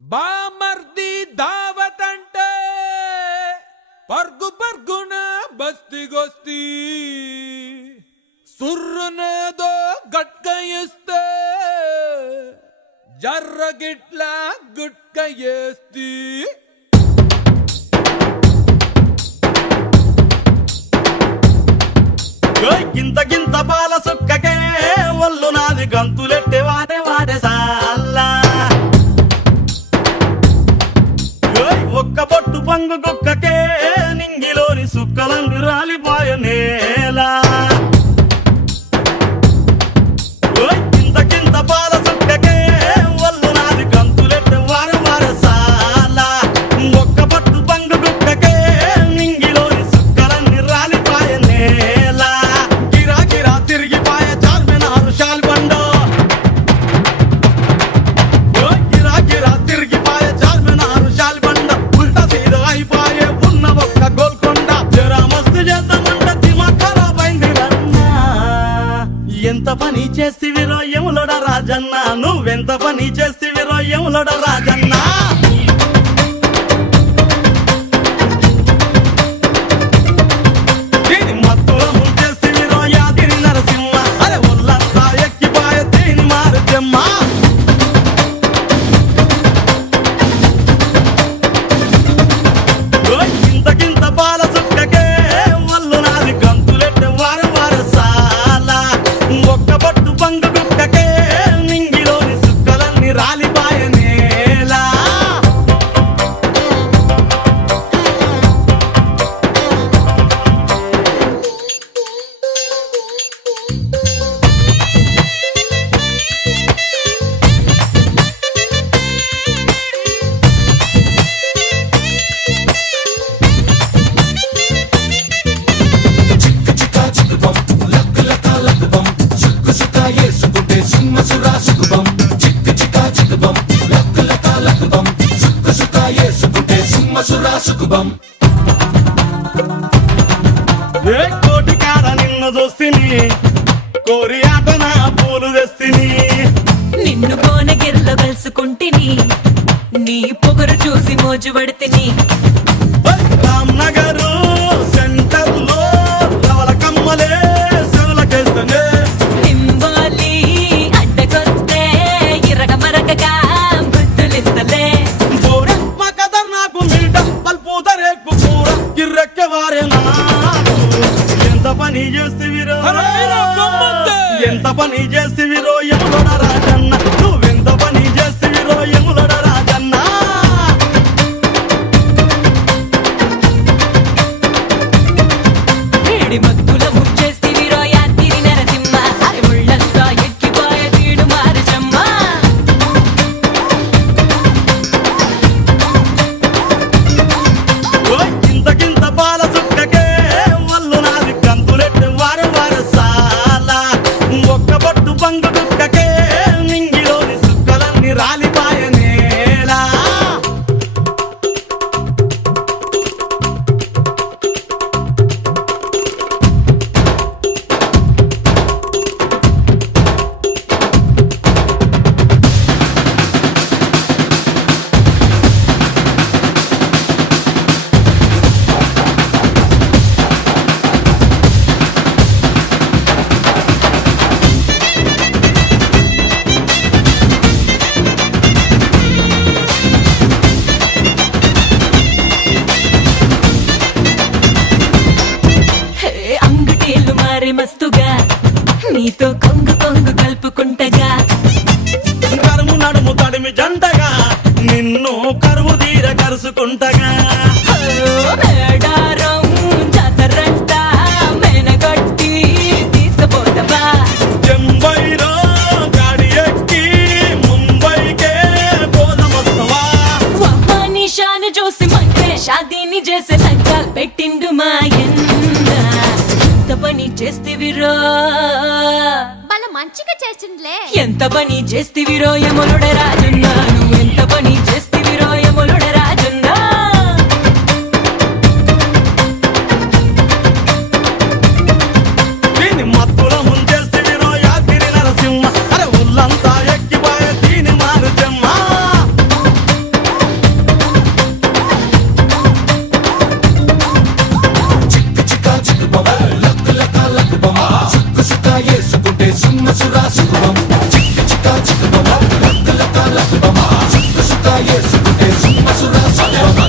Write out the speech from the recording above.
బామర్ది దావత్ అంటే పర్గు పర్గున బస్తిగొస్తి సుర్రునేదో గట్క ఇస్తే జర్రగిట్ల గుట్క ఏస్తి గింత గింత పాల సుక్కకే ఒళ్ళు నాది గంతులెట్టే వాడే వాడే సాల్లా ఒక్క బొట్టు పంగు కుక్కకే నింగిలోని సుక్కలందు రాలిపోయ నేల గింత గింత పాల సుక్కకే ఒళ్ళు నాది గంతులెట్టే వాడే వాడే సాల్లా ఒక్క బొట్టు పంగు కుక్కకే నింగిలోని సుక్కలన్నీ రాలిపోయ నేల తిరిగిపాయ చార్మినారు శాల్బండో గిరా గిరా తిరిగిపాయ చార్మినారు శాల్బండ ఉల్టా సీదా అయిపోయే ఉన్న ఒక్క గోల్కొండ జరా మస్తు చేద్దామంట దిమాగ్ ఖరాబ్ అయింది రన్నా ఎంత పని చేస్తివిరో యములోడ రాజన్న నువ్వెంత పని చేస్తివిరో యములోడ రాజన్న కోటి కాడ నిన్ను చూస్తిని కోరి ఆట నా పూలు తెస్తిని నిన్ను కోనగిరిలో కలుసుకుంటిని నీ పొగరు చూసి మోజు పడితిని రామ్నగర్ సెంటర్ లో రవల కమ్మలే సెవలకేస్తనే నింబాలి అడ్డకొస్తే ఇరగ మరగగా బుద్ధులిస్తలే మా కదర్ నాకు మీట పల్పూతరేకు కూర కిర్రెక్కే వారేనా ఎంత పని చేస్తివిరో ఎంత పని చేస్తివిరో యములోడ రాజన్న నువ్వెంత పని చేస్తివిరో యములోడ రాజన్న వేడి మత్తుల ముచ్చేస్తివిరో యాత్రి నరసింహ అరే ముళ్ళంతా ఎక్కిపోయే తీడు మారచమ్మ గింత గింత పాల సుక్కకే వల్లు నాది గంతులెట్టే వారే వారే సాలా ఒక్క బొట్టు పంగు కుక్కకే నింగిలోని సుక్కలన్నీ రాలిపాయ నేల అంగుటీలు మారి మస్తుగా నీతో కొంగు కొంగు కలుపుకుంటగా కరుము నడుము తడిమి జంటగా నిన్ను కరువు తీర కరుసుకుంటగా మేడారం జాతరంట మెనగొట్టి తీసుకుపోతావా చెంబైలో గాడి ఎక్కి ముంబైకే పోదమొస్తవా నిషాను చూసి మంటే షాదీని చేసే సంకాల్ పెట్టిండు మాయన్న ఎంత పని చేస్తివిరో వాళ్ళ మంచిగా చేసిండ్లే ఎంత పని చేస్తివిరో యములుడ రాజన్న నువ్వు ఎంత పని చేస్తివిరో యములుడ రాజన్న దీని మత్తుల ముంచేస్తివిరో యాత్రి నరసింహ అరే ఉల్లంతా ఎక్కిపోయే దీని మారుజమ్మ సురా సుఖమం చిక్క చిక్క చిక్కమం లక్క లక్క లక్కమం సుక్క సుక్క ఏ సుకుటే సుమ్మ సురా సుఖమం